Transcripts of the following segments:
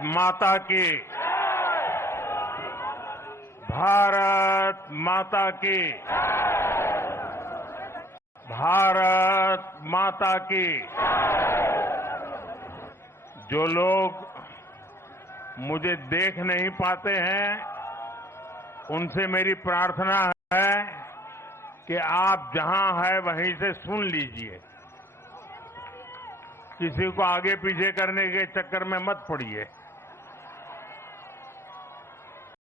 माता की, भारत माता की, भारत माता की। जो लोग मुझे देख नहीं पाते हैं, उनसे मेरी प्रार्थना है कि आप जहां हैं वहीं से सुन लीजिए। किसी को आगे पीछे करने के चक्कर में मत पड़िए।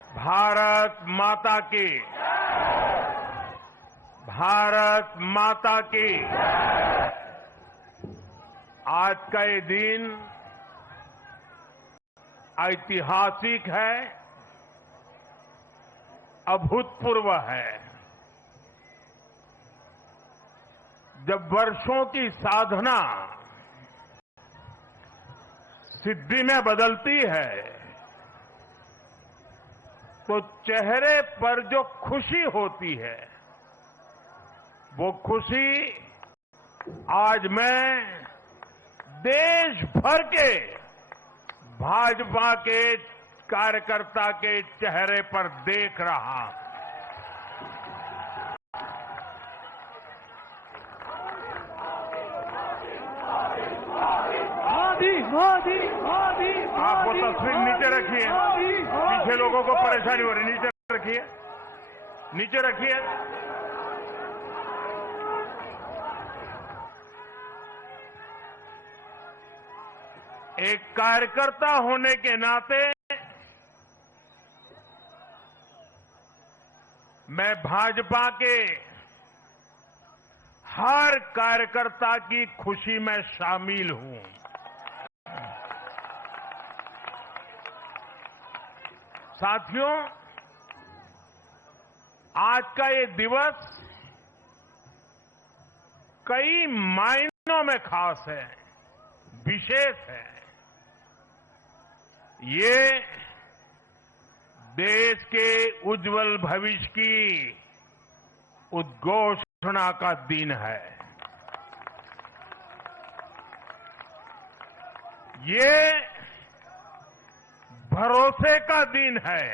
भारत माता की, भारत माता की। आज का ये दिन ऐतिहासिक है, अभूतपूर्व है। जब वर्षों की साधना सिद्धि में बदलती है तो चेहरे पर जो खुशी होती है, वो खुशी आज मैं देश भर के भाजपा के कार्यकर्ता के चेहरे पर देख रहा हूं। मोदी मोदी, आप वो तस्वीर नीचे रखिए, पीछे लोगों को परेशानी हो रही, नीचे रखिए, नीचे रखिए। एक कार्यकर्ता होने के नाते मैं भाजपा के हर कार्यकर्ता की खुशी में शामिल हूं। साथियों, आज का ये दिवस कई मायनों में खास है, विशेष है। ये देश के उज्जवल भविष्य की उद्घोषणा का दिन है। ये भरोसे का दिन है।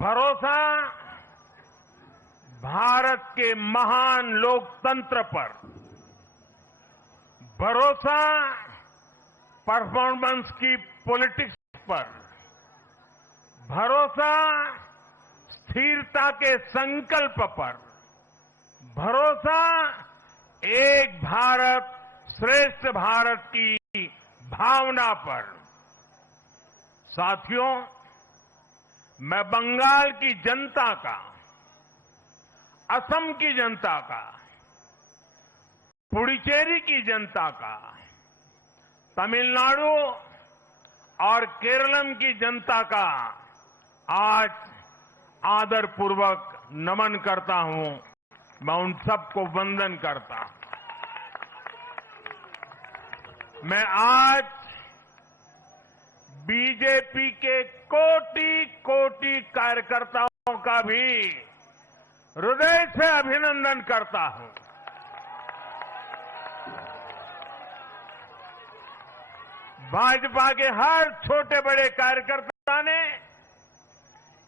भरोसा भारत के महान लोकतंत्र पर, भरोसा परफॉर्मेंस की पॉलिटिक्स पर, भरोसा स्थिरता के संकल्प पर, भरोसा एक भारत श्रेष्ठ भारत की भावना पर। साथियों, मैं बंगाल की जनता का, असम की जनता का, पुडुचेरी की जनता का, तमिलनाडु और केरलम की जनता का आज आदरपूर्वक नमन करता हूं। मैं उन सबको वंदन करता हूं। मैं आज बीजेपी के कोटि कोटि कार्यकर्ताओं का भी हृदय से अभिनंदन करता हूं। भाजपा के हर छोटे बड़े कार्यकर्ता ने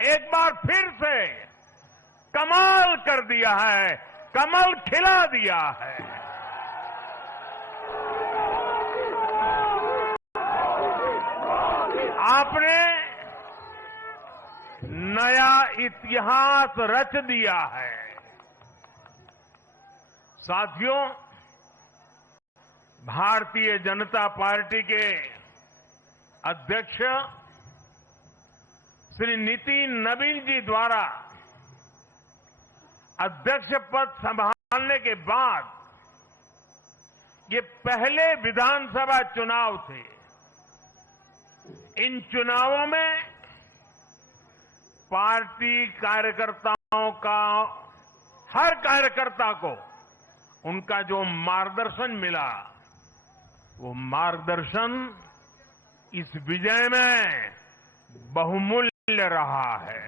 एक बार फिर से कमाल कर दिया है, कमल खिला दिया है। आपने नया इतिहास रच दिया है। साथियों, भारतीय जनता पार्टी के अध्यक्ष श्री नितिन नवीन जी द्वारा अध्यक्ष पद संभालने के बाद ये पहले विधानसभा चुनाव थे। इन चुनावों में पार्टी कार्यकर्ताओं का, हर कार्यकर्ता को उनका जो मार्गदर्शन मिला, वो मार्गदर्शन इस विजय में बहुमूल्य रहा है।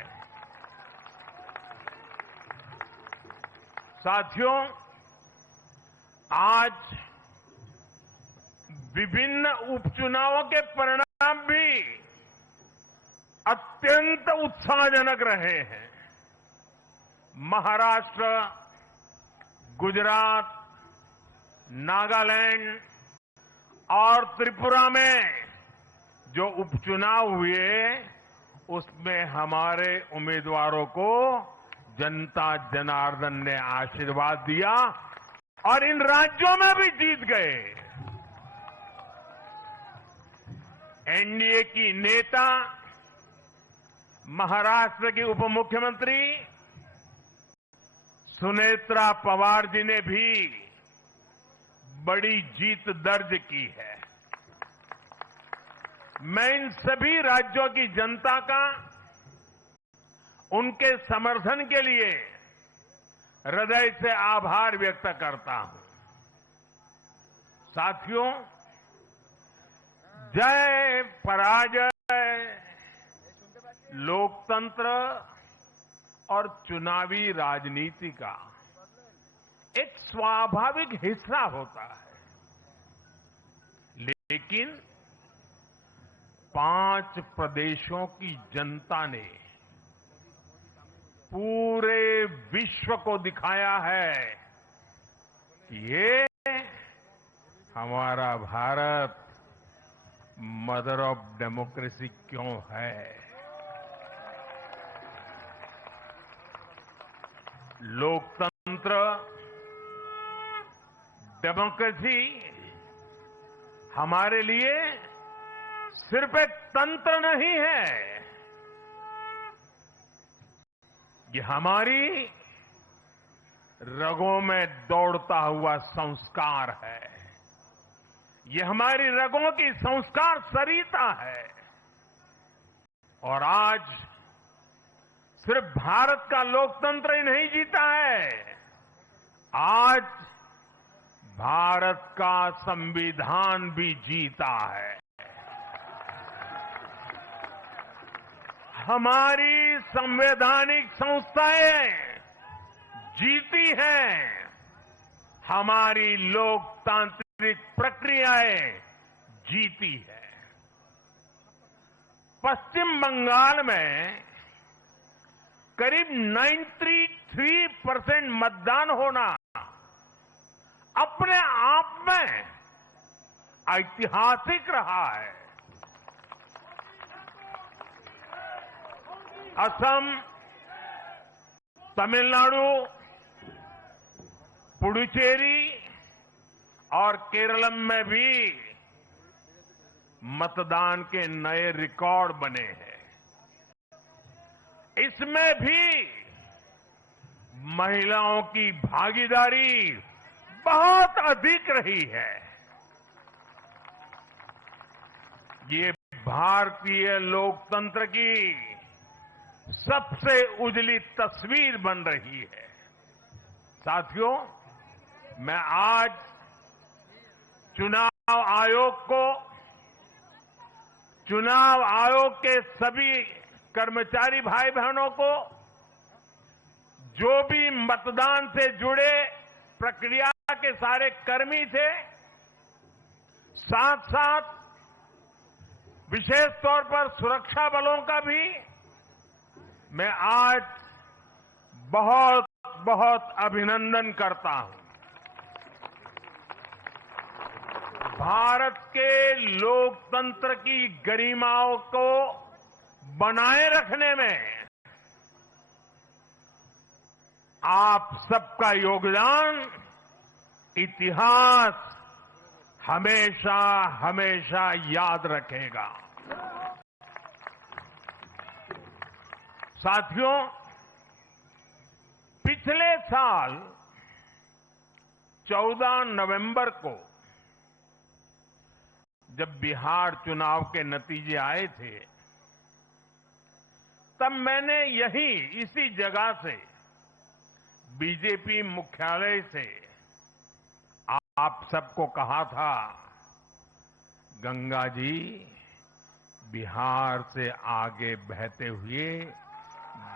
साथियों, आज विभिन्न उपचुनावों के परिणाम भी अत्यंत उत्साहजनक रहे हैं। महाराष्ट्र, गुजरात, नागालैंड और त्रिपुरा में जो उपचुनाव हुए उसमें हमारे उम्मीदवारों को जनता जनार्दन ने आशीर्वाद दिया और इन राज्यों में भी जीत गए। एनडीए की नेता महाराष्ट्र की उप मुख्यमंत्री सुनेत्रा पवार जी ने भी बड़ी जीत दर्ज की है। मैं इन सभी राज्यों की जनता का उनके समर्थन के लिए हृदय से आभार व्यक्त करता हूं। साथियों, जय पराजय लोकतंत्र और चुनावी राजनीति का एक स्वाभाविक हिस्सा होता है, लेकिन 5 प्रदेशों की जनता ने पूरे विश्व को दिखाया है कि ये हमारा भारत मदर ऑफ डेमोक्रेसी क्यों है। लोकतंत्र, डेमोक्रेसी हमारे लिए सिर्फ एक तंत्र नहीं है, ये हमारी रगों में दौड़ता हुआ संस्कार है। ये हमारी रगों की संस्कार सरिता है। और आज सिर्फ भारत का लोकतंत्र ही नहीं जीता है, आज भारत का संविधान भी जीता है। हमारी संवैधानिक संस्थाएं जीती हैं, हमारी लोकतांत्रिक प्रक्रियाएं जीती है। पश्चिम बंगाल में करीब 93% मतदान होना अपने आप में ऐतिहासिक रहा है। असम, तमिलनाडु, पुडुचेरी और केरलम में भी मतदान के नए रिकॉर्ड बने हैं। इसमें भी महिलाओं की भागीदारी बहुत अधिक रही है। ये भारतीय लोकतंत्र की सबसे उजली तस्वीर बन रही है। साथियों, मैं आज चुनाव आयोग के सभी कर्मचारी भाई बहनों को, जो भी मतदान से जुड़े प्रक्रिया के सारे कर्मी थे, साथ साथ विशेष तौर पर सुरक्षा बलों का भी मैं आज बहुत बहुत अभिनंदन करता हूं। भारत के लोकतंत्र की गरिमाओं को बनाए रखने में आप सबका योगदान इतिहास हमेशा हमेशा याद रखेगा। साथियों, पिछले साल 14 नवंबर को जब बिहार चुनाव के नतीजे आए थे, तब मैंने इसी जगह से बीजेपी मुख्यालय से आप सबको कहा था, गंगा जी बिहार से आगे बहते हुए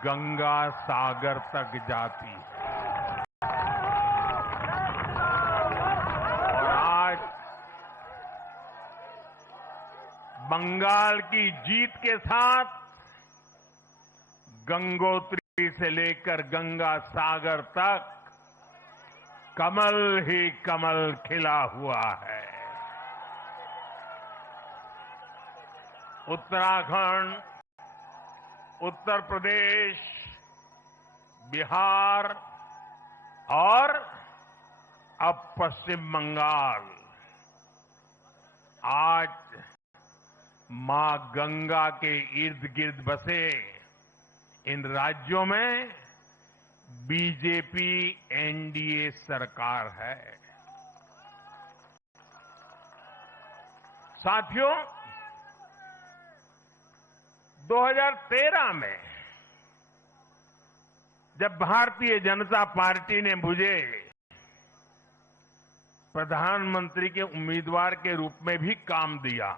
गंगा सागर तक जाती है। और बंगाल की जीत के साथ गंगोत्री से लेकर गंगा सागर तक कमल ही कमल खिला हुआ है। उत्तराखंड, उत्तर प्रदेश, बिहार और अब पश्चिम बंगाल आज मां गंगा के इर्द गिर्द बसे इन राज्यों में बीजेपी एनडीए सरकार है। साथियों, 2013 में जब भारतीय जनता पार्टी ने मुझे प्रधानमंत्री के उम्मीदवार के रूप में भी काम दिया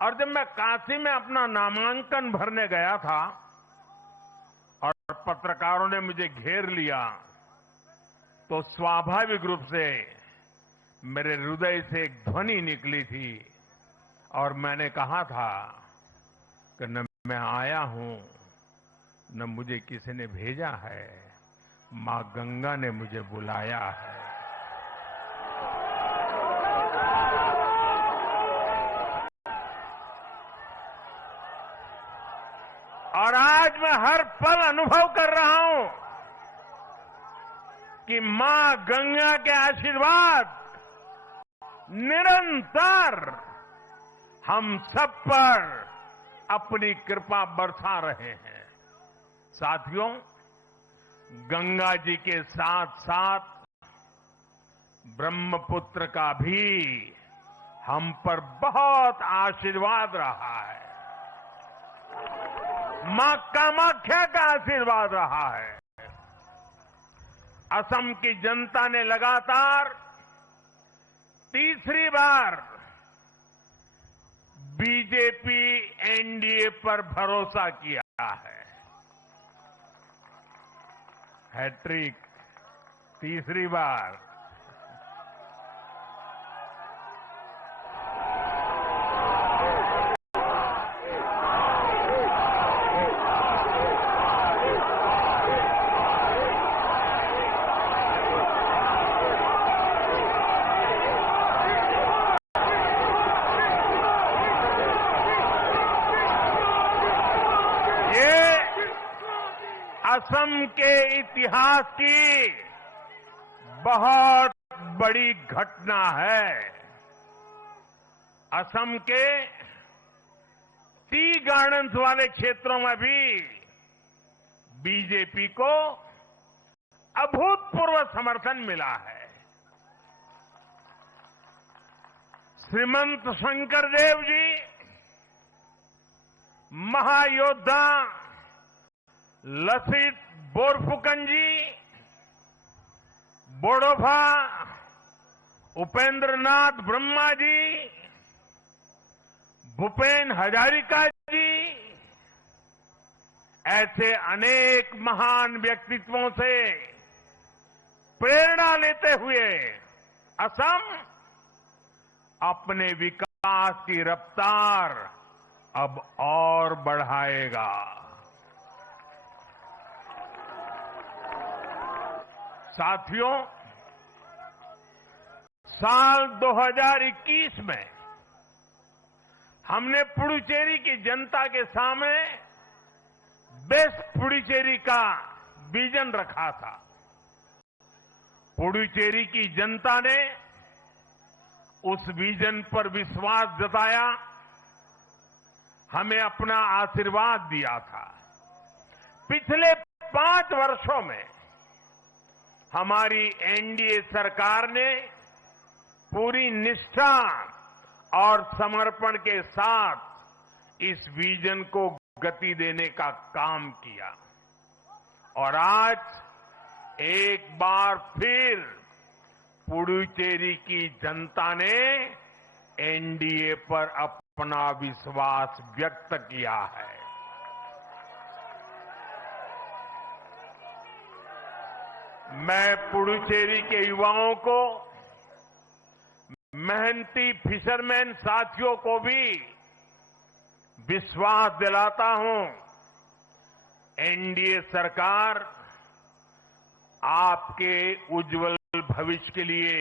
और जब मैं काशी में अपना नामांकन भरने गया था और पत्रकारों ने मुझे घेर लिया तो स्वाभाविक रूप से मेरे हृदय से एक ध्वनि निकली थी और मैंने कहा था कि न मैं आया हूं न मुझे किसी ने भेजा है, मां गंगा ने मुझे बुलाया है। और आज मैं हर पल अनुभव कर रहा हूं कि मां गंगा के आशीर्वाद निरंतर हम सब पर अपनी कृपा बरसा रहे हैं। साथियों, गंगा जी के साथ साथ ब्रह्मपुत्र का भी हम पर बहुत आशीर्वाद रहा है। मां कामाख्या का आशीर्वाद रहा है। असम की जनता ने लगातार तीसरी बार बीजेपी एनडीए पर भरोसा किया है। हैट्रिक, तीसरी बार। असम के इतिहास की बहुत बड़ी घटना है। असम के टी गार्डन्स वाले क्षेत्रों में भी बीजेपी को अभूतपूर्व समर्थन मिला है। श्रीमंत शंकरदेव जी, महायोद्धा लसित बोरफुकन जी, बोडोफा उपेंद्र नाथ ब्रह्मा जी, भूपेन हजारिका जी, ऐसे अनेक महान व्यक्तित्वों से प्रेरणा लेते हुए असम अपने विकास की रफ्तार अब और बढ़ाएगा। साथियों, साल 2021 में हमने पुडुचेरी की जनता के सामने बेस्ट पुडुचेरी का विजन रखा था। पुडुचेरी की जनता ने उस विजन पर विश्वास जताया, हमें अपना आशीर्वाद दिया था। पिछले 5 वर्षों में हमारी एनडीए सरकार ने पूरी निष्ठा और समर्पण के साथ इस विजन को गति देने का काम किया और आज एक बार फिर पुडुचेरी की जनता ने एनडीए पर अपना विश्वास व्यक्त किया है। मैं पुडुचेरी के युवाओं को मेहनती फिशरमैन साथियों को भी विश्वास दिलाता हूं, एनडीए सरकार आपके उज्जवल भविष्य के लिए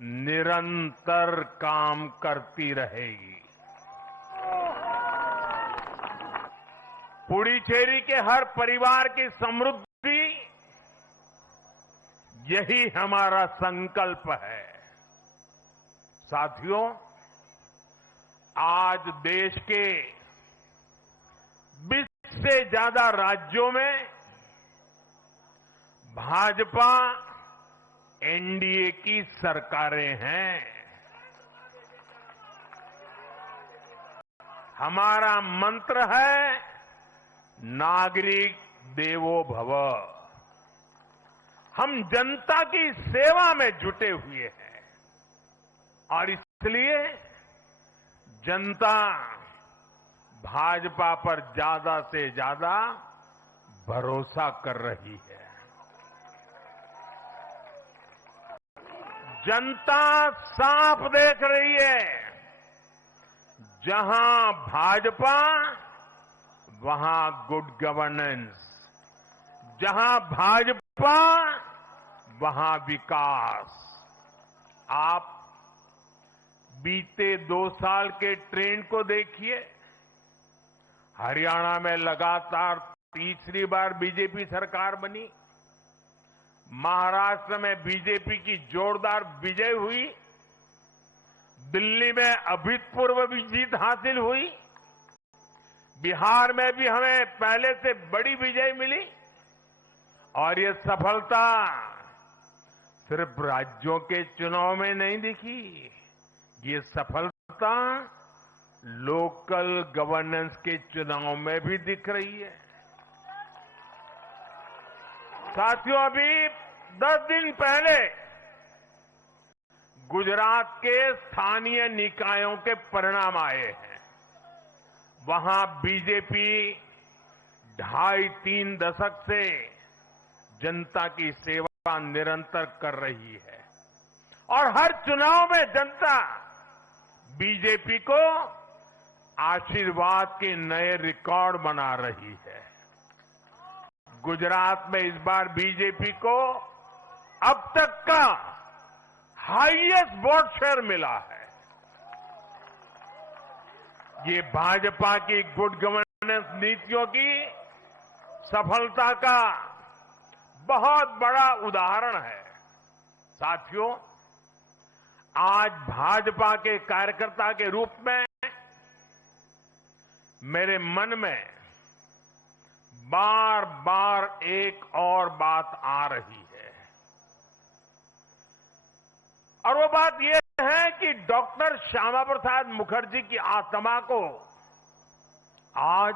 निरंतर काम करती रहेगी। पुडुचेरी के हर परिवार की समृद्धि, यही हमारा संकल्प है। साथियों, आज देश के 20 से ज्यादा राज्यों में भाजपा एनडीए की सरकारें हैं। हमारा मंत्र है नागरिक देवो भव। हम जनता की सेवा में जुटे हुए हैं और इसलिए जनता भाजपा पर ज्यादा से ज्यादा भरोसा कर रही है। जनता साफ देख रही है, जहां भाजपा वहां गुड गवर्नेंस, जहां भाजपा वहां विकास। आप बीते 2 साल के ट्रेंड को देखिए। हरियाणा में लगातार तीसरी बार बीजेपी सरकार बनी, महाराष्ट्र में बीजेपी की जोरदार विजय हुई, दिल्ली में अभूतपूर्व जीत हासिल हुई, बिहार में भी हमें पहले से बड़ी विजय मिली और ये सफलता सिर्फ राज्यों के चुनाव में नहीं दिखी, ये सफलता लोकल गवर्नेंस के चुनाव में भी दिख रही है। साथियों, अभी 10 दिन पहले गुजरात के स्थानीय निकायों के परिणाम आए हैं। वहां बीजेपी 2.5-3 दशक से जनता की सेवा निरंतर कर रही है और हर चुनाव में जनता बीजेपी को आशीर्वाद के नए रिकॉर्ड बना रही है। गुजरात में इस बार बीजेपी को अब तक का हाईएस्ट वोट शेयर मिला है। ये भाजपा की गुड गवर्नेंस नीतियों की सफलता का बहुत बड़ा उदाहरण है। साथियों, आज भाजपा के कार्यकर्ता के रूप में मेरे मन में बार बार एक और बात आ रही है और वो बात यह है कि डॉक्टर श्यामा प्रसाद मुखर्जी की आत्मा को आज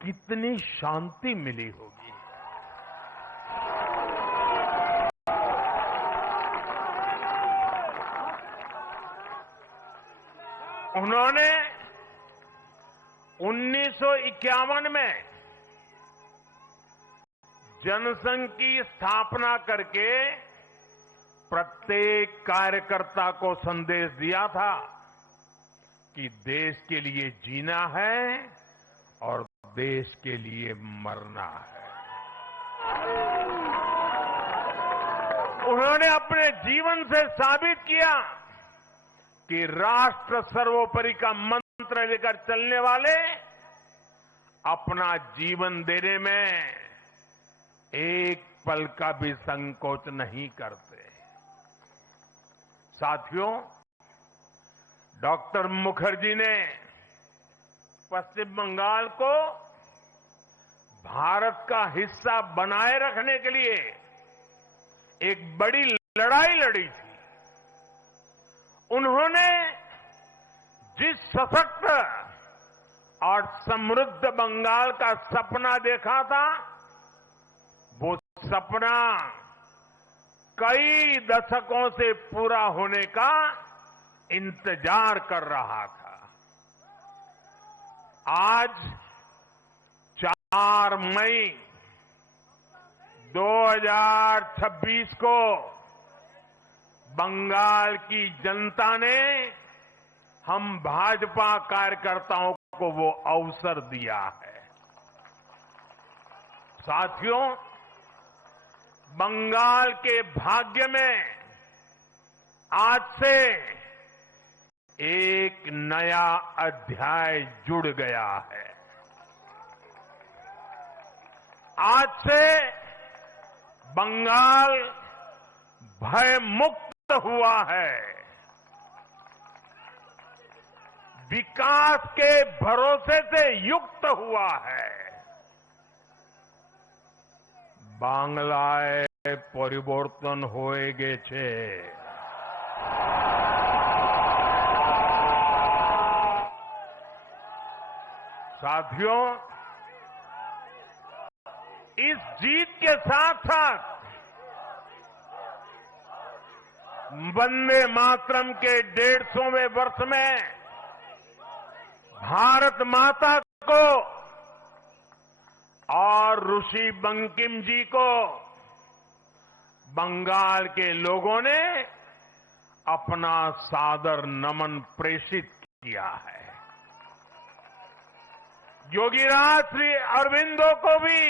कितनी शांति मिली होगी। उन्होंने 1951 में जनसंघ की स्थापना करके प्रत्येक कार्यकर्ता को संदेश दिया था कि देश के लिए जीना है और देश के लिए मरना है। उन्होंने अपने जीवन से साबित किया कि राष्ट्र सर्वोपरि का मंत्र लेकर चलने वाले अपना जीवन देने में एक पल का भी संकोच नहीं करते। साथियों, डॉक्टर मुखर्जी ने पश्चिम बंगाल को भारत का हिस्सा बनाए रखने के लिए एक बड़ी लड़ाई लड़ी थी। उन्होंने जिस सशक्त और समृद्ध बंगाल का सपना देखा था, वो सपना कई दशकों से पूरा होने का इंतजार कर रहा था। आज 4 मई 2026 को बंगाल की जनता ने हम भाजपा कार्यकर्ताओं को वो अवसर दिया है। साथियों, बंगाल के भाग्य में आज से एक नया अध्याय जुड़ गया है। आज से बंगाल भय मुक्त हुआ है। विकास के भरोसे से युक्त हुआ है। बांग्लाए परिवर्तन होए गे छे। साथियों, इस जीत के साथ साथ वंदे मातरम के 150वें वर्ष में भारत माता को और ऋषि बंकिम जी को बंगाल के लोगों ने अपना सादर नमन प्रेषित किया है। योगीराज श्री अरविंदो को भी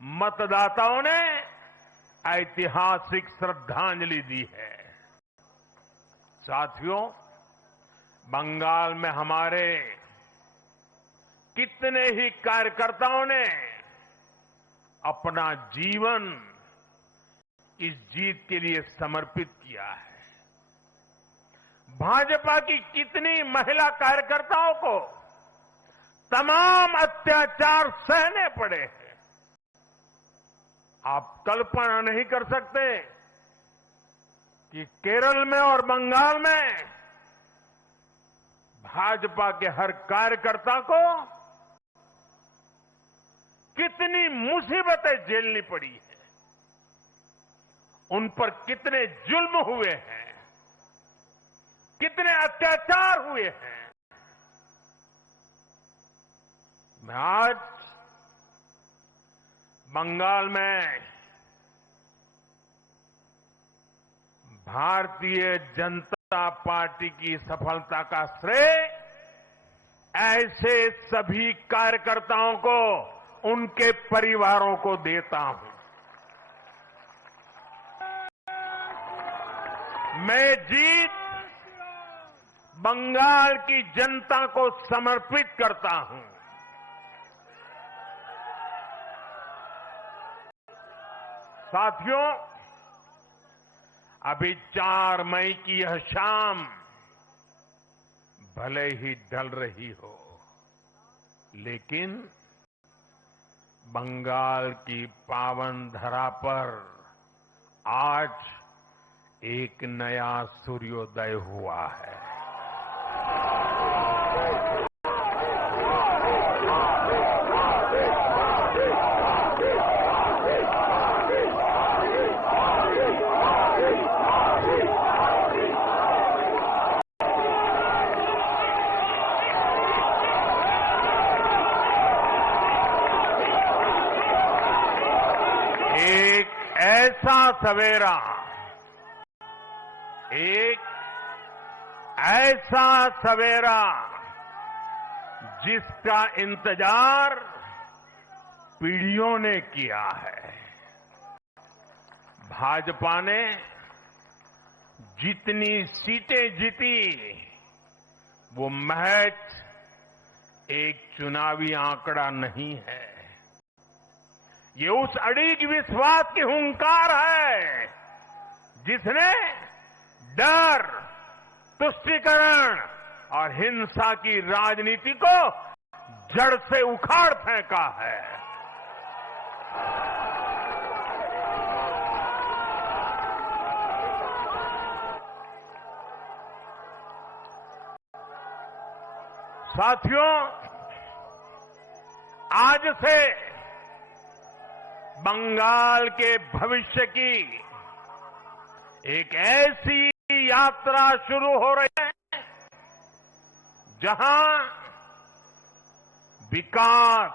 मतदाताओं ने ऐतिहासिक श्रद्धांजलि दी है। साथियों, बंगाल में हमारे कितने ही कार्यकर्ताओं ने अपना जीवन इस जीत के लिए समर्पित किया है। भाजपा की कितनी महिला कार्यकर्ताओं को तमाम अत्याचार सहने पड़े हैं। आप कल्पना नहीं कर सकते कि केरल में और बंगाल में भाजपा के हर कार्यकर्ता को कितनी मुसीबतें झेलनी पड़ी है, उन पर कितने जुल्म हुए हैं, कितने अत्याचार हुए हैं। मैं आज बंगाल में भारतीय जनता पार्टी की सफलता का श्रेय ऐसे सभी कार्यकर्ताओं को, उनके परिवारों को देता हूं। मैं जीत बंगाल की जनता को समर्पित करता हूं। साथियों, अभी 4 मई की यह शाम भले ही ढल रही हो, लेकिन बंगाल की पावन धरा पर आज एक नया सूर्योदय हुआ है। एक ऐसा सवेरा जिसका इंतजार पीढ़ियों ने किया है। भाजपा ने जितनी सीटें जीती वो महज एक चुनावी आंकड़ा नहीं है। ये उस अड़िग विश्वास की हुंकार है जिसने डर, तुष्टीकरण और हिंसा की राजनीति को जड़ से उखाड़ फेंका है। साथियों, आज से बंगाल के भविष्य की एक ऐसी यात्रा शुरू हो रही है जहां विकास,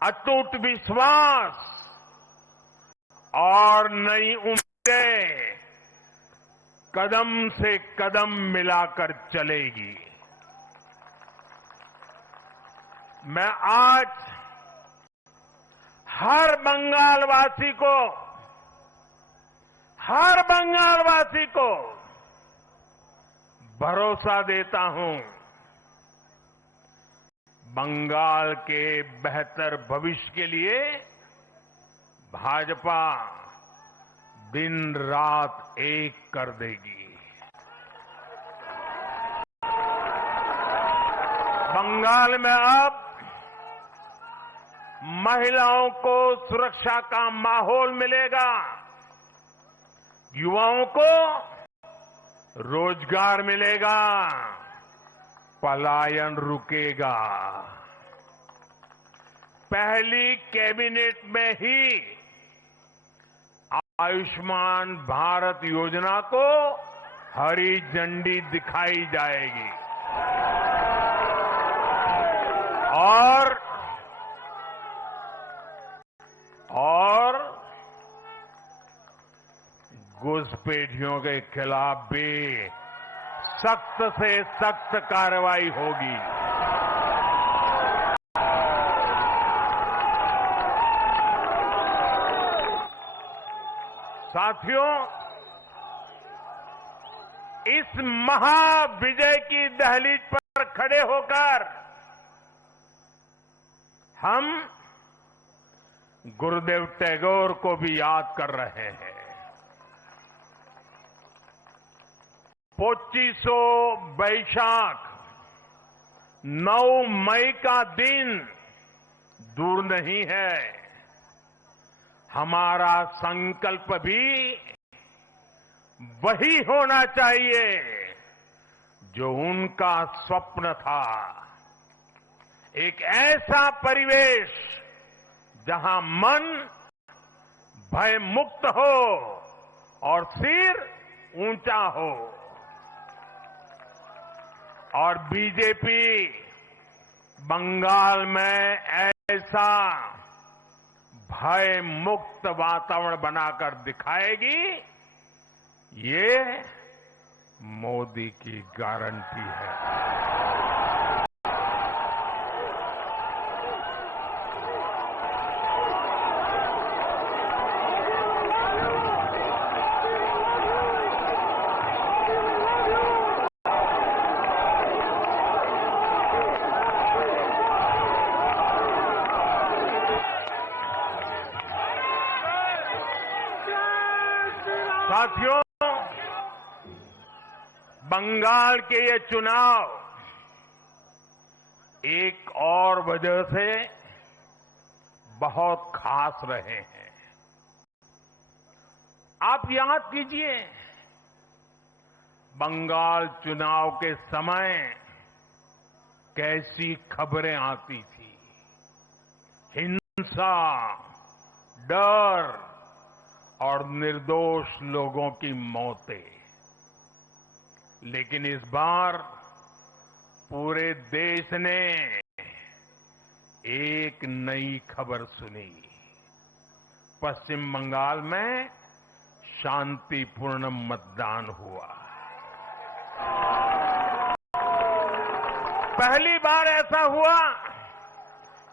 अटूट विश्वास और नई उम्मीद कदम से कदम मिलाकर चलेगी। मैं आज हर बंगालवासी को भरोसा देता हूं, बंगाल के बेहतर भविष्य के लिए भाजपा दिन रात एक कर देगी। बंगाल में अब महिलाओं को सुरक्षा का माहौल मिलेगा, युवाओं को रोजगार मिलेगा, पलायन रुकेगा। पहली कैबिनेट में ही आयुष्मान भारत योजना को हरी झंडी दिखाई जाएगी और घुसपैठियों के खिलाफ भी सख्त से सख्त कार्रवाई होगी। साथियों, इस महाविजय की दहलीज पर खड़े होकर हम गुरुदेव टैगोर को भी याद कर रहे हैं। 25 बैशाख 9 मई का दिन दूर नहीं है। हमारा संकल्प भी वही होना चाहिए जो उनका स्वप्न था। एक ऐसा परिवेश जहां मन भय मुक्त हो और सिर ऊंचा हो। और बीजेपी बंगाल में ऐसा भय मुक्त वातावरण बनाकर दिखाएगी, ये मोदी की गारंटी है। साथियों, बंगाल के ये चुनाव एक और वजह से बहुत खास रहे हैं। आप याद कीजिए, बंगाल चुनाव के समय कैसी खबरें आती थी। हिंसा, डर और निर्दोष लोगों की मौतें। लेकिन इस बार पूरे देश ने एक नई खबर सुनी। पश्चिम बंगाल में शांतिपूर्ण मतदान हुआ। पहली बार ऐसा हुआ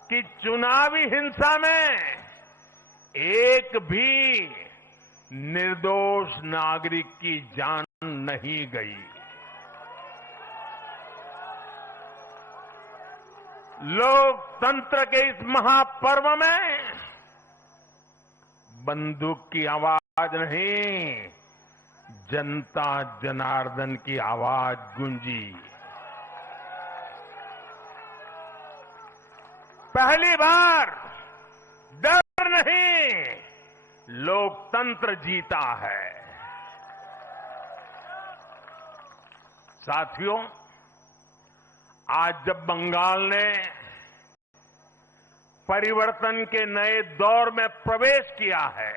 कि चुनावी हिंसा में एक भी निर्दोष नागरिक की जान नहीं गई। लोकतंत्र के इस महापर्व में बंदूक की आवाज नहीं, जनता जनार्दन की आवाज गूंजी। पहली बार डर नहीं, लोकतंत्र जीता है। साथियों, आज जब बंगाल ने परिवर्तन के नए दौर में प्रवेश किया है,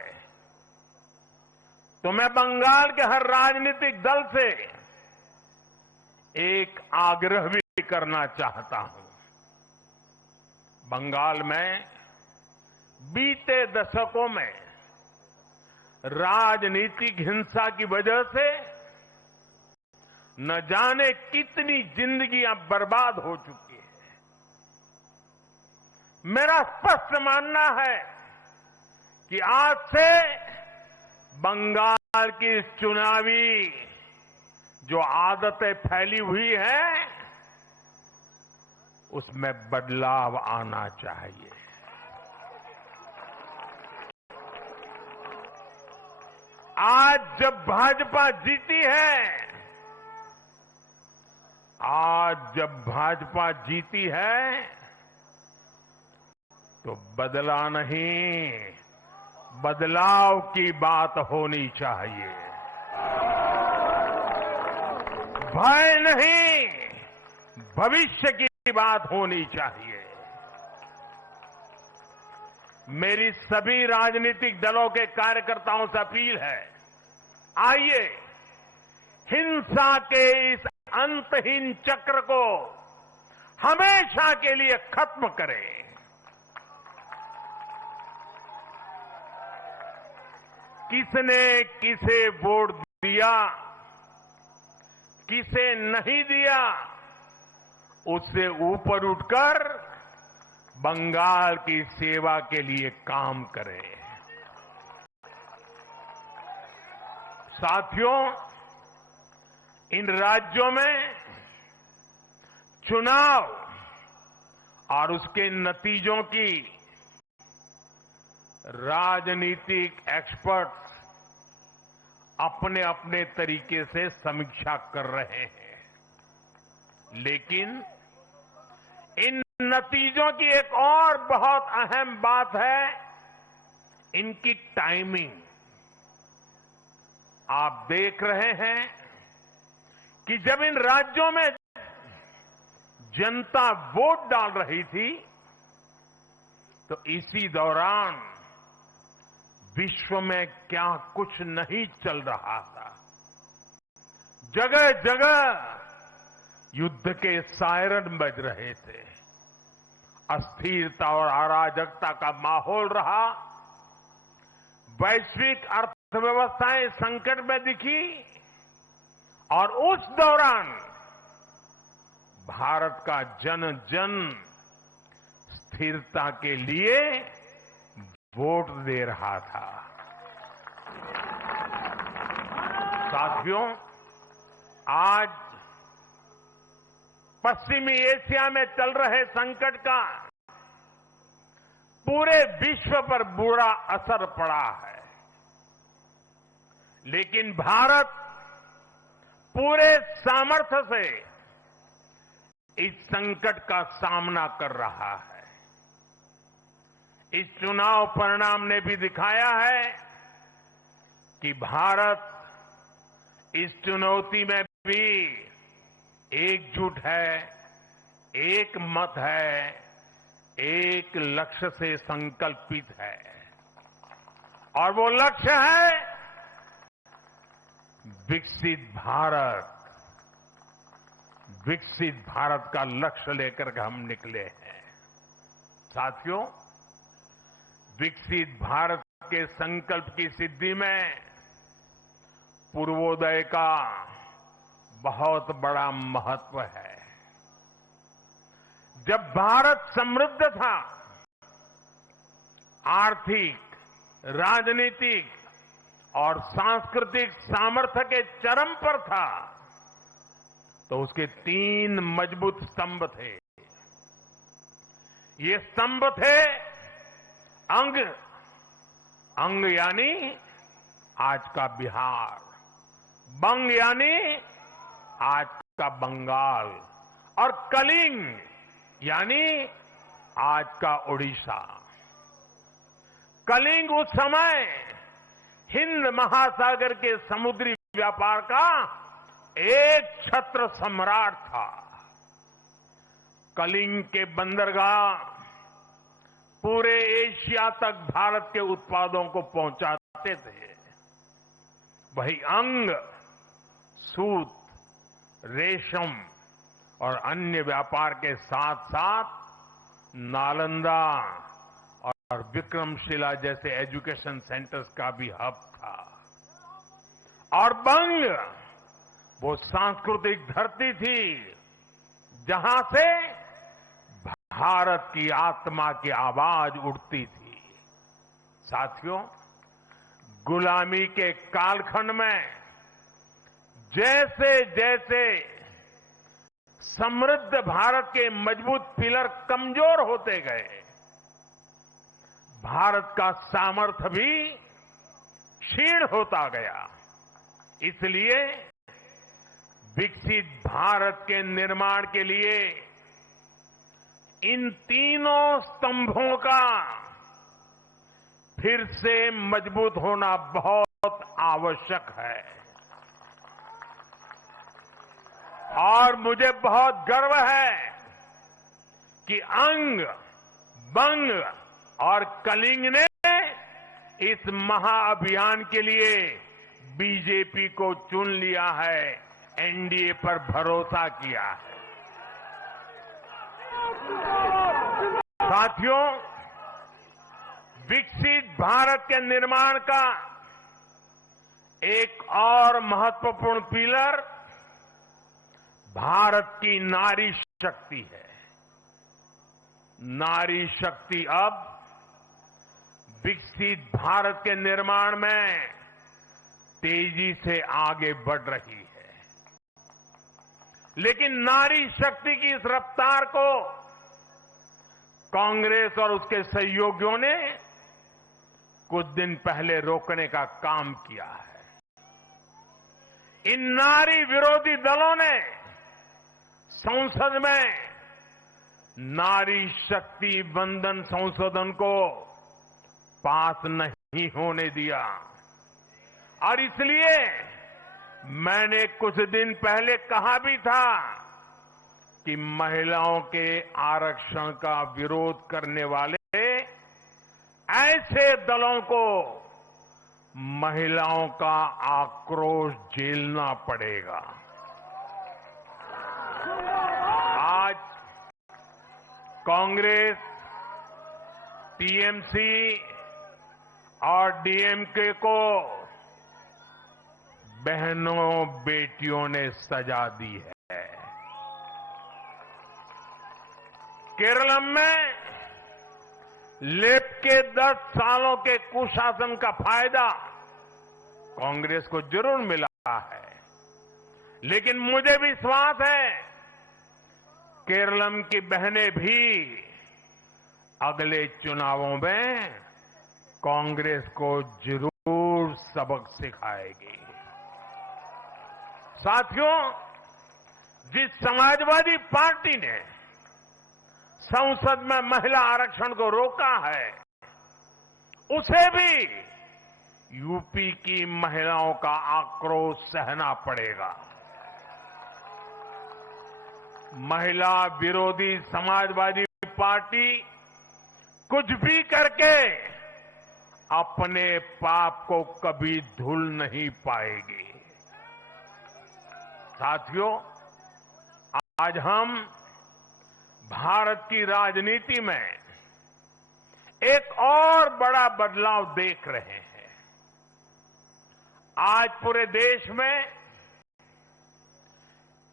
तो मैं बंगाल के हर राजनीतिक दल से एक आग्रह भी करना चाहता हूं। बंगाल में बीते दशकों में राजनीतिक हिंसा की वजह से न जाने कितनी जिंदगियां बर्बाद हो चुकी हैं। मेरा स्पष्ट मानना है कि आज से बंगाल की इस चुनावी जो आदतें फैली हुई हैं, उसमें बदलाव आना चाहिए। आज जब भाजपा जीती है, तो बदला नहीं, बदलाव की बात होनी चाहिए। भय नहीं, भविष्य की बात होनी चाहिए। मेरी सभी राजनीतिक दलों के कार्यकर्ताओं से अपील है, आइए हिंसा के इस अंतहीन चक्र को हमेशा के लिए खत्म करें। किसने किसे वोट दिया, किसे नहीं दिया, उससे ऊपर उठकर बंगाल की सेवा के लिए काम करें। साथियों, इन राज्यों में चुनाव और उसके नतीजों की राजनीतिक एक्सपर्ट अपने अपने तरीके से समीक्षा कर रहे हैं, लेकिन इन नतीजों की एक और बहुत अहम बात है इनकी टाइमिंग। आप देख रहे हैं कि जब इन राज्यों में जनता वोट डाल रही थी, तो इसी दौरान विश्व में क्या कुछ नहीं चल रहा था। जगह जगह युद्ध के सायरन बज रहे थे, अस्थिरता और अराजकता का माहौल रहा, वैश्विक अर्थव्यवस्थाएं संकट में दिखी, और उस दौरान भारत का जन जन स्थिरता के लिए वोट दे रहा था। साथियों, आज पश्चिमी एशिया में चल रहे संकट का पूरे विश्व पर बुरा असर पड़ा है, लेकिन भारत पूरे सामर्थ्य से इस संकट का सामना कर रहा है। इस चुनाव परिणाम ने भी दिखाया है कि भारत इस चुनौती में भी एकजुट है, एक मत है, एक लक्ष्य से संकल्पित है, और वो लक्ष्य है विकसित भारत। विकसित भारत का लक्ष्य लेकर के हम निकले हैं। साथियों, विकसित भारत के संकल्प की सिद्धि में पूर्वोदय का बहुत बड़ा महत्व है। जब भारत समृद्ध था, आर्थिक, राजनीतिक और सांस्कृतिक सामर्थ्य के चरम पर था, तो उसके 3 मजबूत स्तंभ थे। ये स्तंभ थे अंग, अंग यानी आज का बिहार, बंग यानी आज का बंगाल, और कलिंग यानी आज का उड़ीसा। कलिंग उस समय हिंद महासागर के समुद्री व्यापार का एक छत्र सम्राट था। कलिंग के बंदरगाह पूरे एशिया तक भारत के उत्पादों को पहुंचाते थे। वही अंग सूत, रेशम और अन्य व्यापार के साथ साथ नालंदा और विक्रमशिला जैसे एजुकेशन सेंटर्स का भी हब था। और बंग वो सांस्कृतिक धरती थी जहां से भारत की आत्मा की आवाज उठती थी। साथियों, गुलामी के कालखंड में जैसे जैसे समृद्ध भारत के मजबूत पिलर कमजोर होते गए, भारत का सामर्थ्य भी क्षीण होता गया। इसलिए विकसित भारत के निर्माण के लिए इन तीनों स्तंभों का फिर से मजबूत होना बहुत आवश्यक है। और मुझे बहुत गर्व है कि अंग, बंग और कलिंग ने इस महाअभियान के लिए बीजेपी को चुन लिया है, एनडीए पर भरोसा किया है। साथियों, विकसित भारत के निर्माण का एक और महत्वपूर्ण पिलर भारत की नारी शक्ति है। नारी शक्ति अब विकसित भारत के निर्माण में तेजी से आगे बढ़ रही है। लेकिन नारी शक्ति की इस रफ्तार को कांग्रेस और उसके सहयोगियों ने कुछ दिन पहले रोकने का काम किया है। इन नारी विरोधी दलों ने संसद में नारी शक्ति वंदन संशोधन को पास नहीं होने दिया। और इसलिए मैंने कुछ दिन पहले कहा भी था कि महिलाओं के आरक्षण का विरोध करने वाले ऐसे दलों को महिलाओं का आक्रोश झेलना पड़ेगा। आज कांग्रेस, टीएमसी और डीएमके को बहनों बेटियों ने सजा दी है। केरल में लेफ्ट के 10 सालों के कुशासन का फायदा कांग्रेस को जरूर मिला है, लेकिन मुझे विश्वास है केरल की बहनें भी अगले चुनावों में कांग्रेस को जरूर सबक सिखाएगी। साथियों, जिस समाजवादी पार्टी ने संसद में महिला आरक्षण को रोका है, उसे भी यूपी की महिलाओं का आक्रोश सहना पड़ेगा। महिला विरोधी समाजवादी पार्टी कुछ भी करके अपने पाप को कभी धुल नहीं पाएगी। साथियों, आज हम भारत की राजनीति में एक और बड़ा बदलाव देख रहे हैं। आज पूरे देश में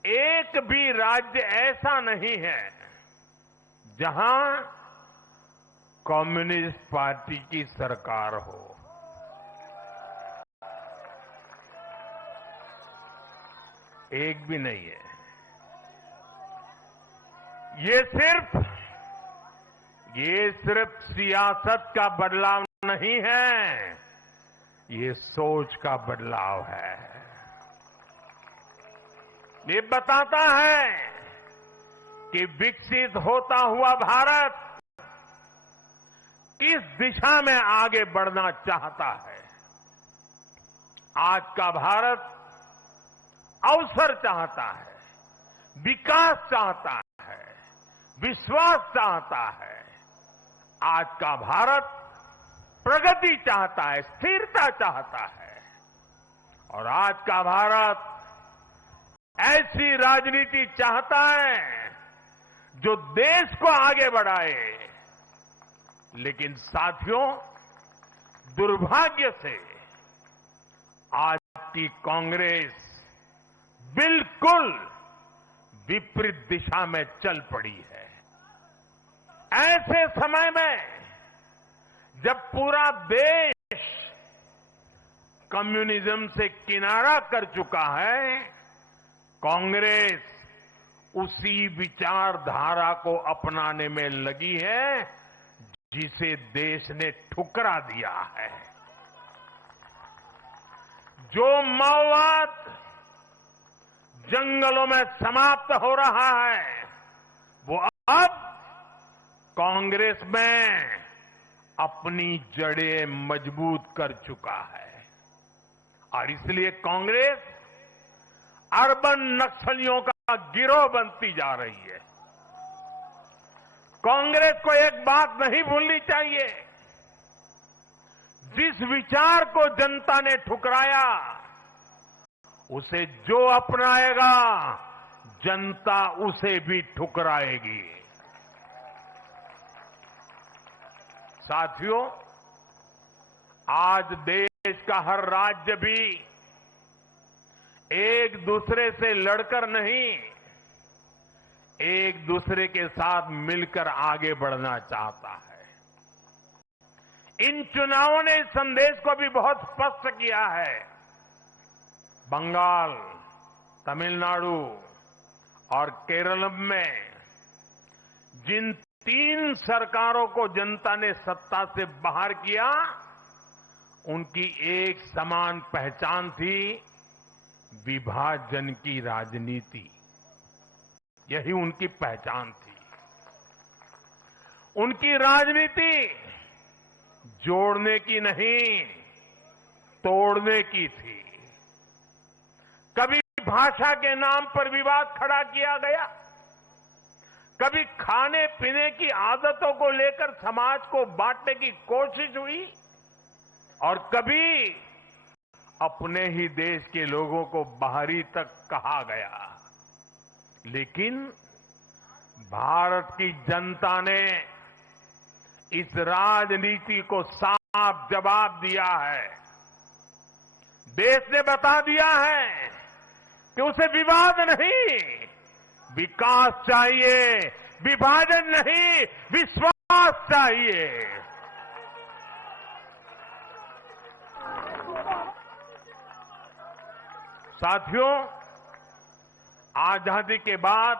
एक भी राज्य ऐसा नहीं है जहां कम्युनिस्ट पार्टी की सरकार हो। एक भी नहीं है। ये सिर्फ सियासत का बदलाव नहीं है, ये सोच का बदलाव है। ये बताता है कि विकसित होता हुआ भारत किस दिशा में आगे बढ़ना चाहता है। आज का भारत अवसर चाहता है, विकास चाहता है, विश्वास चाहता है। आज का भारत प्रगति चाहता है, स्थिरता चाहता है। और आज का भारत ऐसी राजनीति चाहता है जो देश को आगे बढ़ाए, लेकिन साथियों, दुर्भाग्य से आज की कांग्रेस बिल्कुल विपरीत दिशा में चल पड़ी है। ऐसे समय में जब पूरा देश कम्युनिज्म से किनारा कर चुका है, कांग्रेस उसी विचारधारा को अपनाने में लगी है जिसे देश ने ठुकरा दिया है। जो माओवाद जंगलों में समाप्त हो रहा है, वो अब कांग्रेस में अपनी जड़ें मजबूत कर चुका है और इसलिए कांग्रेस अर्बन नक्सलियों का गिरोह बनती जा रही है। कांग्रेस को एक बात नहीं भूलनी चाहिए, जिस विचार को जनता ने ठुकराया उसे जो अपनाएगा जनता उसे भी ठुकराएगी। साथियों, आज देश का हर राज्य भी एक दूसरे से लड़कर नहीं, एक दूसरे के साथ मिलकर आगे बढ़ना चाहता है। इन चुनावों ने इस संदेश को भी बहुत स्पष्ट किया है। बंगाल, तमिलनाडु और केरल में जिन 3 सरकारों को जनता ने सत्ता से बाहर किया, उनकी एक समान पहचान थी, विभाजन की राजनीति। यही उनकी पहचान थी। उनकी राजनीति जोड़ने की नहीं, तोड़ने की थी। कभी भाषा के नाम पर विवाद खड़ा किया गया, कभी खाने पीने की आदतों को लेकर समाज को बांटने की कोशिश हुई और कभी अपने ही देश के लोगों को बाहरी तक कहा गया। लेकिन भारत की जनता ने इस राजनीति को साफ जवाब दिया है। देश ने बता दिया है कि उसे विवाद नहीं, विकास चाहिए, विभाजन नहीं, विश्वास चाहिए। साथियों, आजादी के बाद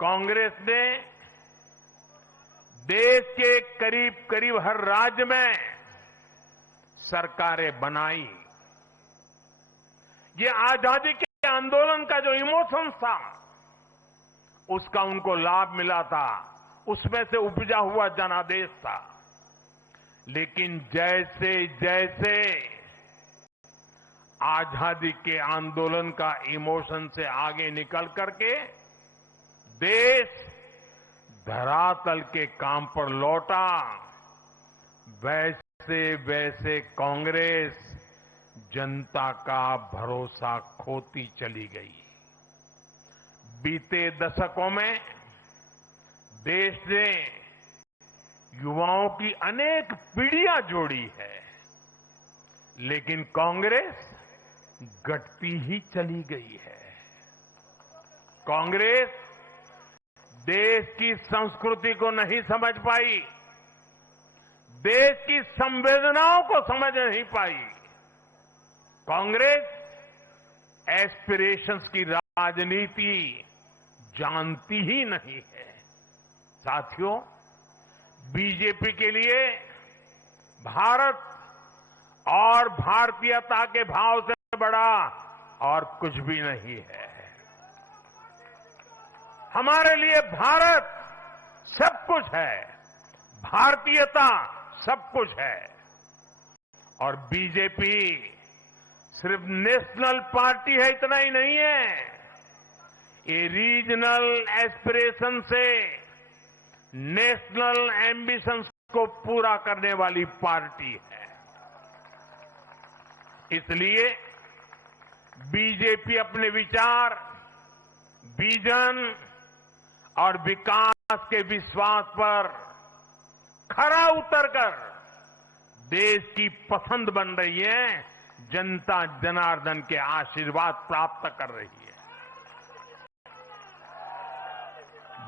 कांग्रेस ने देश के करीब करीब हर राज्य में सरकारें बनाई। ये आजादी के आंदोलन का जो इमोशन था, उसका उनको लाभ मिला था, उसमें से उपजा हुआ जनादेश था। लेकिन जैसे जैसे आजादी के आंदोलन का इमोशन से आगे निकल करके देश धरातल के काम पर लौटा, वैसे वैसे कांग्रेस जनता का भरोसा खोती चली गई। बीते दशकों में देश ने युवाओं की अनेक पीढ़ियां जोड़ी है, लेकिन कांग्रेस घटती ही चली गई है। कांग्रेस देश की संस्कृति को नहीं समझ पाई, देश की संवेदनाओं को समझ नहीं पाई। कांग्रेस एस्पिरेशंस की राजनीति जानती ही नहीं है। साथियों, बीजेपी के लिए भारत और भारतीयता के भाव से बड़ा और कुछ भी नहीं है। हमारे लिए भारत सब कुछ है, भारतीयता सब कुछ है और बीजेपी सिर्फ नेशनल पार्टी है, इतना ही नहीं है। ये रीजनल एस्पिरेशन से नेशनल एम्बिशंस को पूरा करने वाली पार्टी है। इसलिए बीजेपी अपने विचार, विजन और विकास के विश्वास पर खरा उतरकर देश की पसंद बन रही है, जनता जनार्दन के आशीर्वाद प्राप्त कर रही है।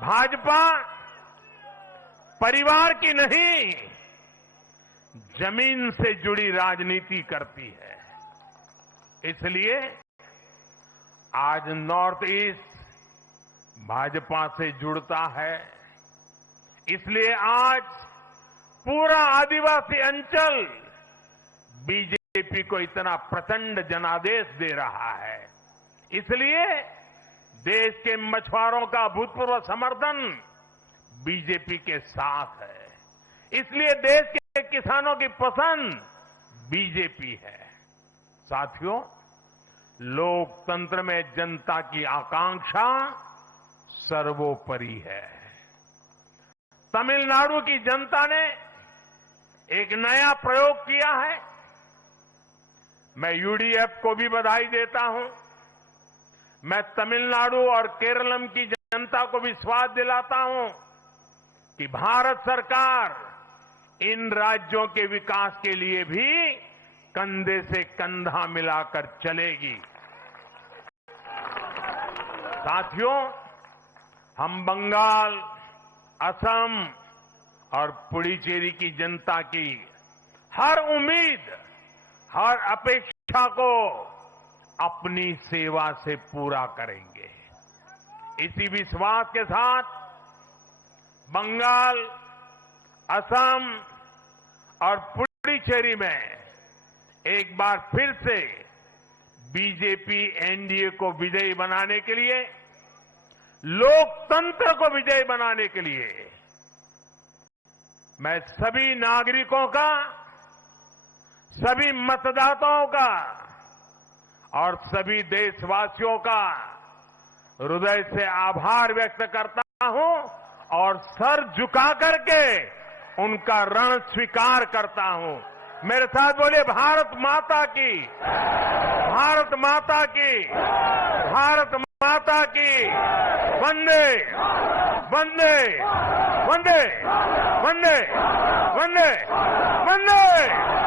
भाजपा परिवार की नहीं, जमीन से जुड़ी राजनीति करती है। इसलिए आज नॉर्थ ईस्ट भाजपा से जुड़ता है। इसलिए आज पूरा आदिवासी अंचल बीजेपी को इतना प्रचंड जनादेश दे रहा है। इसलिए देश के मछुआरों का भूतपूर्व समर्थन बीजेपी के साथ है। इसलिए देश के किसानों की पसंद बीजेपी है। साथियों, लोकतंत्र में जनता की आकांक्षा सर्वोपरि है। तमिलनाडु की जनता ने एक नया प्रयोग किया है। मैं यूडीएफ को भी बधाई देता हूं। मैं तमिलनाडु और केरलम की जनता को विश्वास दिलाता हूं कि भारत सरकार इन राज्यों के विकास के लिए भी कंधे से कंधा मिलाकर चलेगी। साथियों, हम बंगाल, असम और पुडुचेरी की जनता की हर उम्मीद, हर अपेक्षा को अपनी सेवा से पूरा करेंगे। इसी विश्वास के साथ बंगाल, असम और पुडुचेरी में एक बार फिर से बीजेपी एनडीए को विजयी बनाने के लिए, लोकतंत्र को विजयी बनाने के लिए मैं सभी नागरिकों का, सभी मतदाताओं का और सभी देशवासियों का हृदय से आभार व्यक्त करता हूं और सर झुका करके उनका ऋण स्वीकार करता हूं। मेरे साथ बोलिए, भारत माता की, भारत माता की, भारत माता की। वंदे वंदे वंदे वंदे वंदे वंदे।